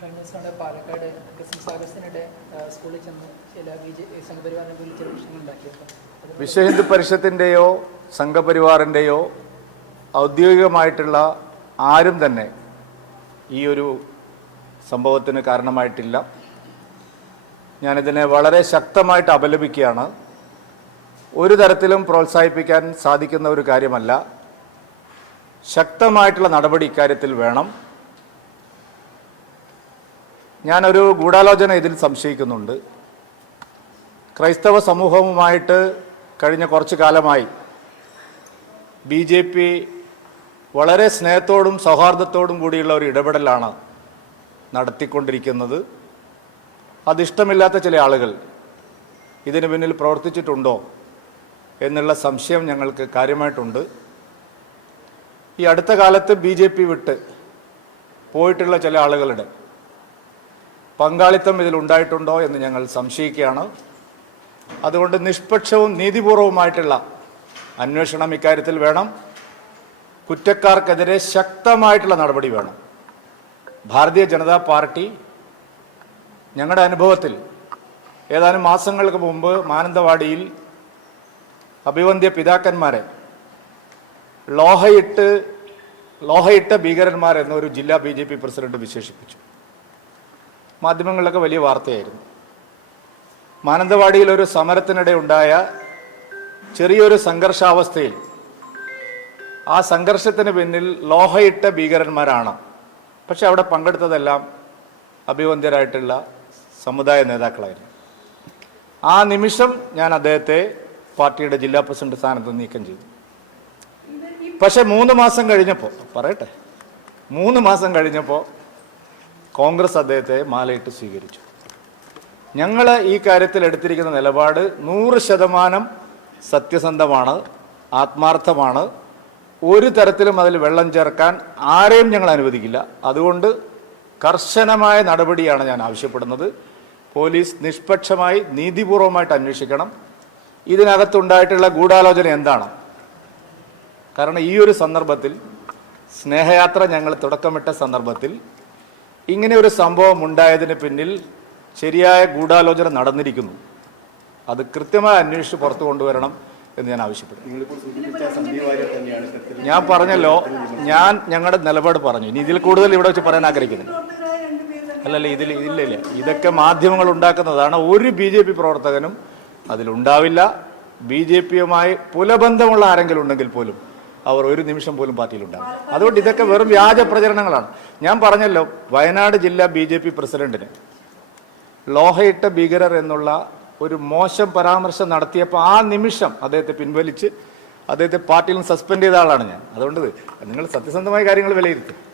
കഴിഞ്ഞ ദിവസമാണ് പാലക്കാട് ക്രിസ്മസ് ആഘോഷത്തിനിടെ ആ, സ്കൂളിൽ ചെന്ന് ചില ബി ജെ സംഘപരിവാറിനെ വിളിച്ച വിശ്വഹിന്ദു വിശ്വ ഹിന്ദു പരിഷത്തിന്റെയോ സംഘപരിവാറിന്റെയോ ഔദ്യോഗികമായിട്ടുള്ള ആരും തന്നെ ഈ ഒരു സംഭവത്തിന് കാരണമായിട്ടില്ല. ഞാനിതിനെ വളരെ ശക്തമായിട്ട് അപലപിക്കുകയാണ്. ഒരു തരത്തിലും പ്രോത്സാഹിപ്പിക്കാൻ സാധിക്കുന്ന ഒരു കാര്യമല്ല. ശക്തമായിട്ടുള്ള നടപടി ഇക്കാര്യത്തിൽ വേണം. ഞാനൊരു ഗൂഢാലോചന ഇതിൽ സംശയിക്കുന്നുണ്ട്. ക്രൈസ്തവ സമൂഹവുമായിട്ട് കഴിഞ്ഞ കുറച്ചു കാലമായി ബി ജെ പി വളരെ സ്നേഹത്തോടും സൗഹാർദ്ദത്തോടും കൂടിയുള്ള ഒരു ഇടപെടലാണ് നടത്തിക്കൊണ്ടിരിക്കുന്നത്. അതിഷ്ടമില്ലാത്ത ചില ആളുകൾ ഇതിന് പിന്നിൽ പ്രവർത്തിച്ചിട്ടുണ്ടോ എന്നുള്ള സംശയം ഞങ്ങൾക്ക് കാര്യമായിട്ടുണ്ട്. ഈ അടുത്ത കാലത്ത് ബി ജെ പി വിട്ട് പോയിട്ടുള്ള ചില ആളുകളുടെ പങ്കാളിത്തം ഇതിൽ ഉണ്ടായിട്ടുണ്ടോ എന്ന് ഞങ്ങൾ സംശയിക്കുകയാണ്. അതുകൊണ്ട് നിഷ്പക്ഷവും നീതിപൂർവവുമായിട്ടുള്ള അന്വേഷണം ഇക്കാര്യത്തിൽ വേണം. കുറ്റക്കാർക്കെതിരെ ശക്തമായിട്ടുള്ള നടപടി വേണം. ഭാരതീയ ജനതാ പാർട്ടി ഞങ്ങളുടെ അനുഭവത്തിൽ ഏതാനും മാസങ്ങൾക്ക് മുമ്പ് മാനന്തവാടിയിൽ അഭിവന്ധ്യ പിതാക്കന്മാരെ ലോഹയിട്ട് ലോഹയിട്ട ഭീകരന്മാർ എന്നൊരു ജില്ലാ ബി ജെ പി പ്രസിഡന്റ് വിശേഷിപ്പിച്ചു. മാധ്യമങ്ങളിലൊക്കെ വലിയ വാർത്തയായിരുന്നു. മാനന്തവാടിയിൽ ഒരു സമരത്തിനിടെ ഉണ്ടായ ചെറിയൊരു സംഘർഷാവസ്ഥയിൽ ആ സംഘർഷത്തിന് പിന്നിൽ ലോഹയിട്ട ഭീകരന്മാരാണ്. പക്ഷെ അവിടെ പങ്കെടുത്തതെല്ലാം അഭിവന്ദ്യരായിട്ടുള്ള സമുദായ നേതാക്കളായിരുന്നു. ആ നിമിഷം ഞാൻ അദ്ദേഹത്തെ പാർട്ടിയുടെ ജില്ലാ പ്രസിഡന്റ് സ്ഥാനത്ത് നീക്കം ചെയ്തു. പക്ഷെ മൂന്ന് മാസം കഴിഞ്ഞപ്പോൾ പറയട്ടെ മൂന്ന് മാസം കഴിഞ്ഞപ്പോൾ കോൺഗ്രസ് അദ്ദേഹത്തെ മാലയിട്ട് സ്വീകരിച്ചു. ഞങ്ങൾ ഈ കാര്യത്തിൽ എടുത്തിരിക്കുന്ന നിലപാട് നൂറ് ശതമാനം സത്യസന്ധമാണ് ആത്മാർത്ഥമാണ്. ഒരു തരത്തിലും അതിൽ വെള്ളം ചേർക്കാൻ ആരെയും ഞങ്ങൾ അനുവദിക്കില്ല. അതുകൊണ്ട് കർശനമായ നടപടിയാണ് ഞാൻ ആവശ്യപ്പെടുന്നത്. പോലീസ് നിഷ്പക്ഷമായി നീതിപൂർവമായിട്ട് അന്വേഷിക്കണം. ഇതിനകത്തുണ്ടായിട്ടുള്ള ഗൂഢാലോചന എന്താണ്? കാരണം ഈ ഒരു സന്ദർഭത്തിൽ സ്നേഹയാത്ര ഞങ്ങൾ തുടക്കമിട്ട സന്ദർഭത്തിൽ ഇങ്ങനെ ഒരു സംഭവം ഉണ്ടായതിന് പിന്നിൽ ശരിയായ ഗൂഢാലോചന നടന്നിരിക്കുന്നു. അത് കൃത്യമായി അന്വേഷിച്ച് പുറത്തു കൊണ്ടുവരണം എന്ന് ഞാൻ തന്നെയാണ് ഞാൻ പറഞ്ഞല്ലോ ഞാൻ ഞങ്ങളുടെ നിലപാട് പറഞ്ഞു. ഇനി ഇതിൽ കൂടുതൽ ഇവിടെ വെച്ച് പറയാൻ ആഗ്രഹിക്കുന്നില്ല. അല്ലല്ല ഇതിൽ ഇല്ല ഇല്ല. ഇതൊക്കെ മാധ്യമങ്ങൾ ഉണ്ടാക്കുന്നതാണ്. ഒരു ബി ജെ പി പ്രവർത്തകനും അതിലുണ്ടാവില്ല. ബി ജെ പിയുമായി പുലബന്ധമുള്ള ആരെങ്കിലും ഉണ്ടെങ്കിൽ പോലും അവർ ഒരു നിമിഷം പോലും പാർട്ടിയിലുണ്ടാവില്ല. അതുകൊണ്ട് ഇതൊക്കെ വെറും വ്യാജ പ്രചരണങ്ങളാണ്. ഞാൻ പറഞ്ഞല്ലോ വയനാട് ജില്ലാ ബി ജെ പി പ്രസിഡന്റിന് ലോഹയിട്ട ഭീകരർ എന്നുള്ള ഒരു മോശം പരാമർശം നടത്തിയപ്പോൾ ആ നിമിഷം അദ്ദേഹത്തെ പിൻവലിച്ച് അദ്ദേഹത്തെ പാർട്ടിയിൽ നിന്ന് സസ്പെൻഡ് ചെയ്ത ആളാണ് ഞാൻ. അതുകൊണ്ട് നിങ്ങൾ സത്യസന്ധമായ കാര്യങ്ങൾ വിലയിരുത്തും